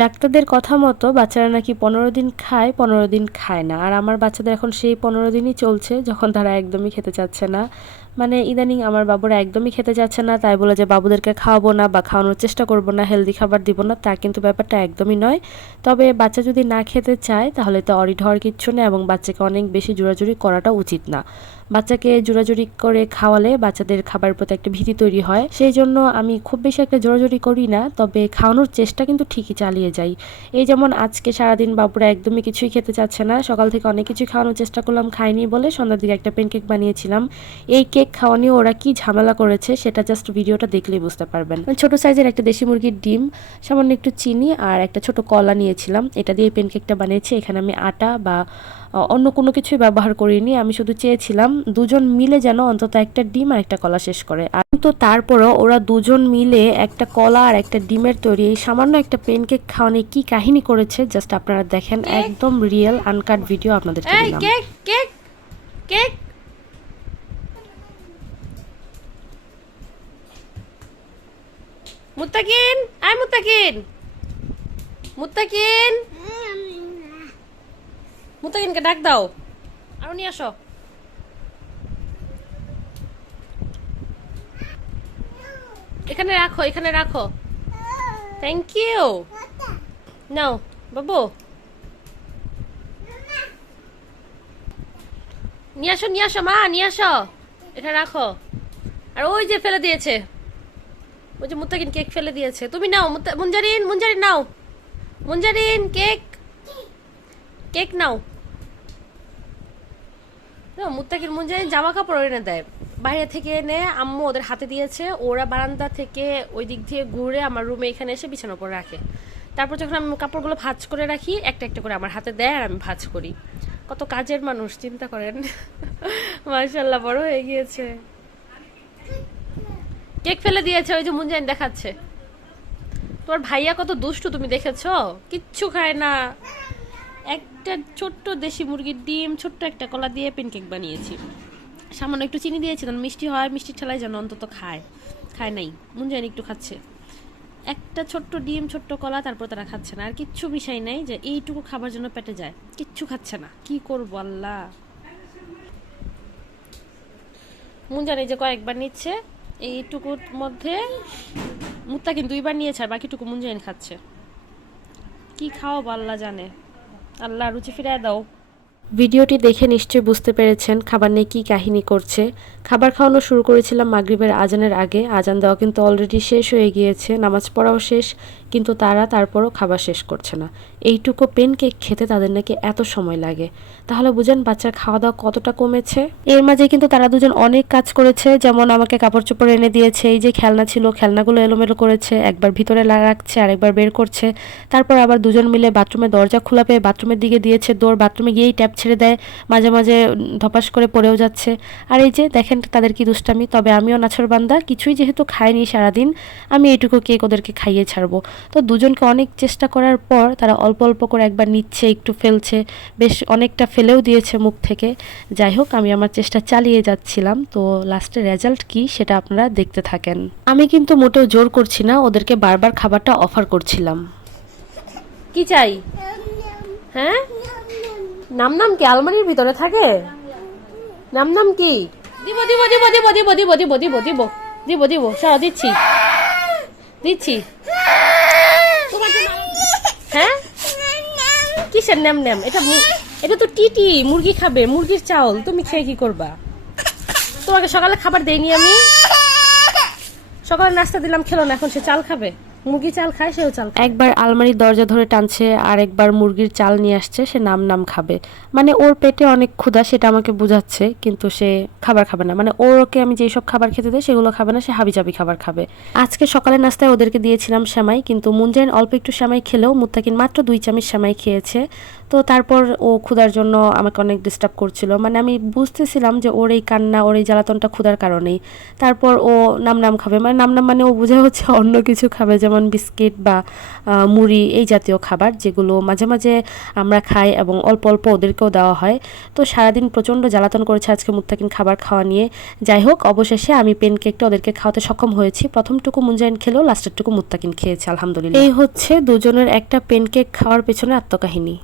ডাক্তারদের কথা মতো বাচ্চারা নাকি পনেরো দিন খায়, পনেরো দিন খায় না। আর আমার বাচ্চাদের এখন সেই পনেরো দিনই চলছে, যখন তারা একদমই খেতে চাচ্ছে না। মানে ইদানিং আমার বাবুরা একদমই খেতে চাচ্ছে না, তাই বলে যে বাবুদেরকে খাওয়াবো না বা খাওয়ানোর চেষ্টা করব না হেলদি খাবার দিব না, তা কিন্তু ব্যাপারটা একদমই নয়। তবে বাচ্চা যদি না খেতে চায়, তাহলে তো অরিড হওয়ার কিচ্ছু না এবং বাচ্চাকে অনেক বেশি জোরাজুরি করাটা উচিত না। বাচ্চাকে জোরাজুরি করে খাওয়ালে বাচ্চাদের খাবার প্রতি একটা ভীতি তৈরি হয়। সেই জন্য আমি খুব বেশি একটা জোরাজুরি করি না, তবে খাওয়ানোর চেষ্টা কিন্তু ঠিকই চালিয়ে যাই। এই যেমন আজকে সারাদিন বাবুরা একদমই কিছুই খেতে চাচ্ছে না, সকাল থেকে অনেক কিছুই খাওয়ানোর চেষ্টা করলাম, খাইনি বলে সন্ধ্যার দিকে একটা পেনকেক বানিয়েছিলাম। এই কেক খাওয়া নিয়ে ওরা কি ঝামেলা করেছে সেটা জাস্ট ভিডিওটা দেখলেই বুঝতে পারবেন। মানে ছোট সাইজের একটা দেশি মুরগির ডিম, সামান্য একটু চিনি আর একটা ছোট কলা নিয়েছিলাম। এটা দিয়ে পেনকেকটা বানিয়েছি, এখানে আমি আটা বা অন্য কোনো কিছুই ব্যবহার করিনি, আমি শুধু চেয়েছিলাম দুজন মিলে যেন অন্তত একটা ডিম আর একটা কলা শেষ করে। আর তো তারপরও ওরা দুজন মিলে একটা কলা আর একটা ডিমের তৈরি এই সামান্য একটা পেনকেক খাওয়ানে কি কাহিনী করেছে জাস্ট আপনারা দেখেন একদম রিয়েল আনকাট ভিডিও আপনাদেরকে এই কেক কেক কেক মুত্তাকিন আয় মুত্তাকিন! মুত্তাকিন! মুত্তাকিনকে ডাক দাও। আরও নিয়ে আসো। এখানে রাখো এখানে রাখো। থ্যাংক ইউ নাও, বাবু। নিয়ে আসো নিয়ে আসো, মা, নিয়ে আসো। এটা রাখো। আর ওই যে ফেলে দিয়েছে। ওই যে মুত্তাকিন কেক ফেলে দিয়েছে। তুমি নাও মুঞ্জারিন মুঞ্জারিন নাও। মুঞ্জারিন কেক। কেক নাও। মুত্তাকিন মুঞ্জারিন জামা কাপড় এনে দেয়। বাইরে থেকে এনে আম্মু ওদের হাতে দিয়েছে। ওরা বারান্দা থেকে ওই দিক দিয়ে ঘুরে আমার রুমে এখানে এসে বিছানার উপর রাখে। তারপর যখন আমি কাপড়গুলো ভাঁজ করে রাখি, একটা একটা করে আমার হাতে দেয় আর আমি ভাঁজ করি। কত কাজের মানুষ, চিন্তা করেন। মার্শাল্লাহ বড় হয়ে গিয়েছে। কেক ফেলে দিয়েছে, ওই যে মুঞ্জাইন দেখাচ্ছে। তোমার ভাইয়া কত দুষ্টু, তুমি দেখেছ? কিচ্ছু খায় না। একটা ছোট্ট দেশি মুরগির ডিম, ছোট্ট একটা কলা দিয়ে পেনকেক বানিয়েছি। সামান্য একটু চিনি দিয়েছি কারণ মিষ্টি হয়, মিষ্টির ঠেলায় যেন অন্তত খায়। খায় নাই। মুঞ্জাইন একটু খাচ্ছে। একটা ছোট্ট ডিম, ছোট্ট কলা, তারপর তারা খাচ্ছে না। আর কিচ্ছু বিষয় নাই যে এইটুকু খাবার জন্য পেটে যায়। কিচ্ছু খাচ্ছে না। কি করব আল্লাহ? মুঞ্জান এই যে কয়েকবার নিচ্ছে, এইটুকুর মধ্যে মুত্তা কিন্তু দুইবার নিয়েছে আর বাকিটুকু মুঞ্জাইন খাচ্ছে। কি খাও আল্লাহ জানে। আল্লাহ রুচি ফিরায় দাও। ভিডিওটি দেখে নিশ্চয়ই বুঝতে পেরেছেন খাবার নিয়ে কী কাহিনী করছে। খাবার খাওয়ানো শুরু করেছিলাম মাগরিবের আজানের আগে। আজান দেওয়া কিন্তু অলরেডি শেষ হয়ে গিয়েছে। নামাজ পড়াও শেষ, কিন্তু তারা তারপরও খাবার শেষ করছে না। এইটুকু পেন কেক খেতে তাদের নাকি এত সময় লাগে। তাহলে বুঝেন বাচ্চার খাওয়া দাওয়া কতটা কমেছে? এর মাঝে কিন্তু তারা দুজন অনেক কাজ করেছে। যেমন আমাকে কাপড় চোপড় এনে দিয়েছে, এই যে খেলনা ছিল, খেলনাগুলো এলোমেলো করেছে, একবার ভিতরে রাখছে, আরেকবার বের করছে। তারপর আবার দুজন মিলে বাথরুমে দরজা খোলা পেয়ে বাথরুমের দিকে দিয়েছে দৌড়। বাথরুমে গিয়েই ট্যাপ ছেড়ে দেয় মাঝে মাঝে ধপাস করে পড়েও যাচ্ছে। আর এই যে দেখেন তাদের কি দুষ্টামি তবে আমিও নাছর বান্দা কিছুই যেহেতু খায়নি সারাদিন আমি এইটুকু কেক ওদেরকে খাইয়ে ছাড়বো। তো দুজনকে অনেক চেষ্টা করার পর তারা অল্প অল্প করে একবার নিচ্ছে একটু ফেলছে বেশ অনেকটা ফেলেও দিয়েছে মুখ থেকে। যাই হোক আমি আমার চেষ্টা চালিয়ে যাচ্ছিলাম তো লাস্টে রেজাল্ট কি সেটা আপনারা দেখতে থাকেন। আমি কিন্তু মোটেও জোর করছি না ওদেরকে বারবার খাবারটা অফার করছিলাম। কি চাই? হ্যাঁ? নাম নাম কি আলমারির ভিতরে থাকে নাম নাম কি দিব দিব দিব দিব দিব দিব দিব দিব দিব দিব দিব সর দিচ্ছি দিচ্ছি হ্যাঁ কিসের নাম নাম এটা এটা তো টিটি মুরগি খাবে মুরগির চাউল তুমি খেয়ে কি করবা তোমাকে সকালে খাবার দেইনি আমি সকালে নাস্তা দিলাম খেলো না এখন সে চাল খাবে মুরগি চাল খায়, সেও চাল একবার আলমারির দরজা ধরে টানছে আর একবার মুরগির চাল নিয়ে আসছে, সে নাম নাম খাবে। মানে ওর পেটে অনেক ক্ষুধা, সেটা আমাকে বোঝাচ্ছে, কিন্তু সে খাবার খাবে না। মানে ওর ওকে আমি যেই সব খাবার খেতে দিই, সেগুলো খাবে না, সে হাবিজাবি খাবার খাবে। আজকে সকালে নাস্তায় ওদেরকে দিয়েছিলাম সেমাই, কিন্তু মুঞ্জাইন অল্প একটু সেমাই খেলেও মুত্তাকিন মাত্র দুই চামচ সেমাই খেয়েছে। তো তারপর ও ক্ষুধার জন্য আমাকে অনেক ডিস্টার্ব করছিল। মানে আমি বুঝতেছিলাম যে ওর এই কান্না, ওর এই জ্বালাতনটা ক্ষুধার কারণেই। তারপর ও নাম নাম খাবে। মানে নাম নাম মানে ও বোঝা হচ্ছে অন্য কিছু খাবে, যেমন যেমন বিস্কিট বা মুড়ি এই জাতীয় খাবার যেগুলো মাঝে মাঝে আমরা খাই এবং অল্প অল্প ওদেরকেও দেওয়া হয়। তো সারাদিন প্রচণ্ড জ্বালাতন করেছে আজকে মুত্তাকিন খাবার খাওয়া নিয়ে। যাই হোক, অবশেষে আমি পেন কেকটা ওদেরকে খাওয়াতে সক্ষম হয়েছি। প্রথমটুকু মুঞ্জাইন খেলেও লাস্টের টুকু মুত্তাকিন খেয়েছে, আলহামদুলিল্লাহ। এই হচ্ছে দুজনের একটা পেন কেক খাওয়ার পেছনে আত্মকাহিনী।